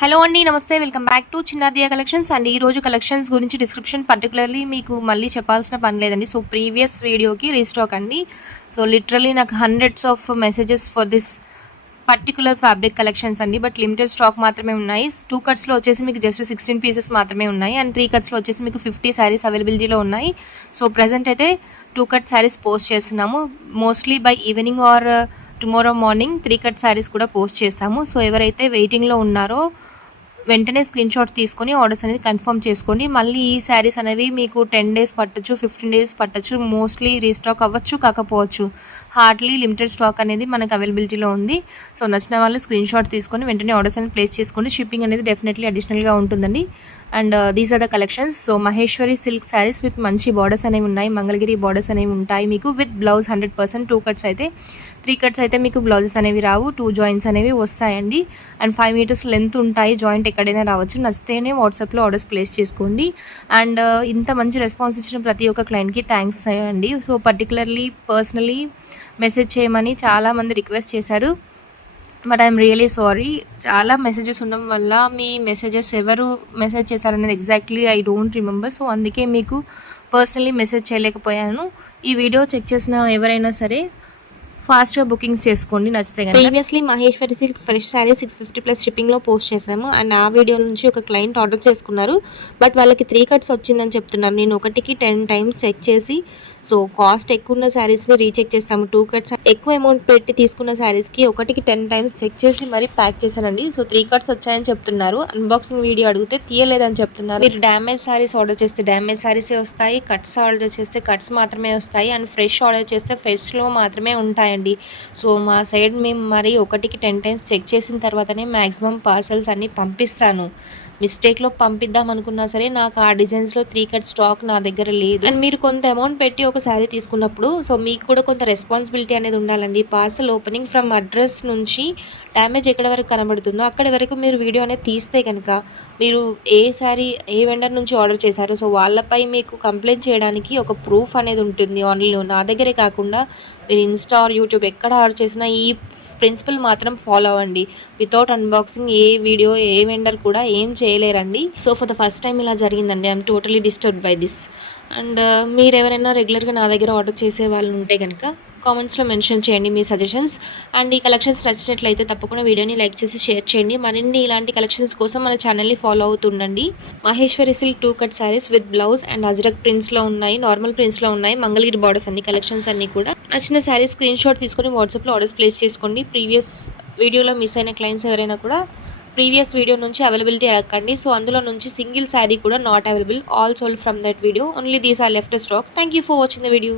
Hello అండి, నమస్తే. Welcome back to Chinnadiya collections. And ఈ రోజు కలెక్షన్స్ గురించి డిస్క్రిప్షన్ పర్టికులర్లీ మీకు మళ్ళీ చెప్పాల్సిన పని లేదండి. సో ప్రీవియస్ వీడియోకి రీస్టాక్ అండి. సో లిటరలీ నాకు hundreds of messages for this particular fabric collections అండి. బట్ లిమిటెడ్ స్టాక్ మాత్రమే ఉన్నాయి. 2 కట్స్లో వచ్చేసి మీకు జస్ట్ 16 పీసెస్ మాత్రమే ఉన్నాయి. అండ్ 3 కట్స్లో వచ్చేసి మీకు 50 శారీస్ అవైలబిలిటీలో ఉన్నాయి. సో ప్రజెంట్ అయితే 2 కట్ శారీస్ పోస్ట్ చేస్తున్నాము. Mostly by evening or tomorrow morning 3 cut saris కూడా పోస్ట్ చేస్తాము. సో ఎవరైతే వెయిటింగ్లో ఉన్నారో వెంటనే స్క్రీన్ షాట్ తీసుకొని ఆర్డర్స్ అనేది కన్ఫర్మ్ చేసుకోండి. మళ్ళీ ఈ శారీస్ అనేవి మీకు 10 డేస్ పట్టచ్చు, 15 డేస్ పట్టచ్చు. మోస్ట్లీ రీస్టాక్ అవ్వచ్చు, కాకపోవచ్చు. హార్డ్లీ లిమిటెడ్ స్టాక్ అనేది మనకు అవైలబిలిటీలో ఉంది. సో నచ్చిన వాళ్ళు స్క్రీన్ షాట్ తీసుకొని వెంటనే ఆర్డర్స్ అనేది ప్లేస్ చేసుకోండి. షిప్పింగ్ అనేది డెఫినెట్లీ అడిషనల్గా ఉంటుందండి. And these are the collections. So Maheshwari silk saris with మంచి బార్డర్స్ అనేవి ఉన్నాయి. మంగళగిరి బార్డర్స్ అనేవి ఉంటాయి మీకు విత్ బ్లౌజ్ 100%. 2 కట్స్ అయితే 3 కట్స్ అయితే మీకు బ్లౌజెస్ అనేవి రావు. 2 జాయింట్స్ అనేవి వస్తాయండి. అండ్ 5 మీటర్స్ లెంత్ ఉంటాయి. జాయింట్ ఎక్కడైనా రావచ్చు. నచ్చితేనే వాట్సాప్లో ఆర్డర్స్ ప్లేస్ చేసుకోండి. అండ్ ఇంత మంచి రెస్పాన్స్ ఇచ్చిన ప్రతి ఒక్క క్లయింట్కి థ్యాంక్స్ అండి. సో పర్టికులర్లీ పర్సనలీ మెసేజ్ చేయమని చాలామంది రిక్వెస్ట్ చేశారు. But I'm really sorry. చాలా మెసేజెస్ ఉండడం వల్ల మీ మెసేజెస్ ఎవరు మెసేజ్ చేశారనేది exactly I don't remember. So అందుకే మీకు పర్సనలీ మెసేజ్ చేయలేకపోయాను. ఈ వీడియో చెక్ చేసిన ఎవరైనా సరే ఫాస్ట్గా బుకింగ్స్ చేసుకోండి నచ్చితే కనుక. Previously Maheshwari silk fresh sari 650+ షిప్పింగ్లో పోస్ట్ చేసాము. అండ్ ఆ వీడియో నుంచి ఒక క్లయింట్ ఆర్డర్ చేసుకున్నారు. బట్ వాళ్ళకి 3 కట్స్ వచ్చిందని చెప్తున్నారు. నేను ఒకటికి 10 టైమ్స్ చెక్ చేసి సో కాస్ట్ ఎక్కువ ఉన్న శారీస్ని రీచెక్ చేస్తాము. 2 కట్స్ ఎక్కువ అమౌంట్ పెట్టి తీసుకున్న శారీస్కి ఒకటికి 10 టైమ్స్ చెక్ చేసి మరీ ప్యాక్ చేశానండి. సో 3 కట్స్ వచ్చాయని చెప్తున్నారు. అన్బాక్సింగ్ వీడియో అడిగితే తీయలేదని చెప్తున్నారు. మీరు డ్యామేజ్ శారీస్ ఆర్డర్ చేస్తే డ్యామేజ్ శారీసే వస్తాయి. కట్స్ ఆర్డర్ చేస్తే కట్స్ మాత్రమే వస్తాయి. అండ్ ఫ్రెష్ ఆర్డర్ చేస్తే ఫ్రెష్లో మాత్రమే ఉంటాయండి. సో మా సైడ్ మేము మరి ఒకటికి 10 టైమ్స్ చెక్ చేసిన తర్వాతనే మ్యాక్సిమం పార్సల్స్ అన్నీ పంపిస్తాను. మిస్టేక్లో పంపిద్దాం అనుకున్నా సరే నాకు ఆ డిజైన్స్లో 3 కట్ స్టాక్ నా దగ్గర లేదు. అండ్ మీరు కొంత అమౌంట్ పెట్టి ఒక శారీ తీసుకున్నప్పుడు సో మీకు కూడా కొంత రెస్పాన్సిబిలిటీ అనేది ఉండాలండి. పార్సల్ ఓపెనింగ్ ఫ్రమ్ అడ్రస్ నుంచి డ్యామేజ్ ఎక్కడ వరకు కనబడుతుందో అక్కడి వరకు మీరు వీడియో అనేది తీస్తే కనుక మీరు ఏ శారీ ఏ వెండర్ నుంచి ఆర్డర్ చేశారో సో వాళ్ళపై మీకు కంప్లైంట్ చేయడానికి ఒక ప్రూఫ్ అనేది ఉంటుంది ఆన్లైన్లో. నా దగ్గరే కాకుండా మీరు ఇన్స్టా ఆర్ యూట్యూబ్ ఎక్కడ ఆర్డర్ చేసినా ఈ ప్రిన్సిపల్ మాత్రం ఫాలో అవ్వండి. వితౌట్ అన్బాక్సింగ్ ఏ వీడియో ఏ వెండర్ కూడా ఏం చేయలేరండి. So for the first time ఇలా జరిగిందండి. I'm totally disturbed by this. And మీరు ఎవరైనా రెగ్యులర్గా నా దగ్గర ఆర్డర్ చేసే వాళ్ళు ఉంటే కనుక కామెంట్స్లో మెన్షన్ చేయండి మీ సజెషన్స్. అండ్ ఈ కలెక్షన్స్ నచ్చినట్లయితే తప్పకుండా వీడియోని లైక్ చేసి షేర్ చేయండి. మరిన్ని ఇలాంటి కలెక్షన్స్ కోసం మన ఛానల్ని ఫాలో అవుతుండండి. Maheshwari silk 2 cut sarees with blouse and ajrak ప్రింట్స్లో ఉన్నాయి, నార్మల్ ప్రింట్స్లో ఉన్నాయి, మంగళగిరి బార్డర్స్ అన్ని కలెక్షన్స్ అన్నీ కూడా. నచ్చిన శారీస్ స్క్రీన్ షాట్ తీసుకొని వాట్సాప్లో ఆర్డర్స్ ప్లేస్ చేసుకోండి. ప్రీవియస్ వీడియోలో మిస్ అయిన క్లయింట్స్ ఎవరైనా కూడా ప్రీవియస్ వీడియో నుంచి అవైలబిలిటీ అడగండి. సో అందులో నుంచి సింగిల్ శారీ కూడా not available, all sold from that video. Only these are left stock. Thank you for watching the video.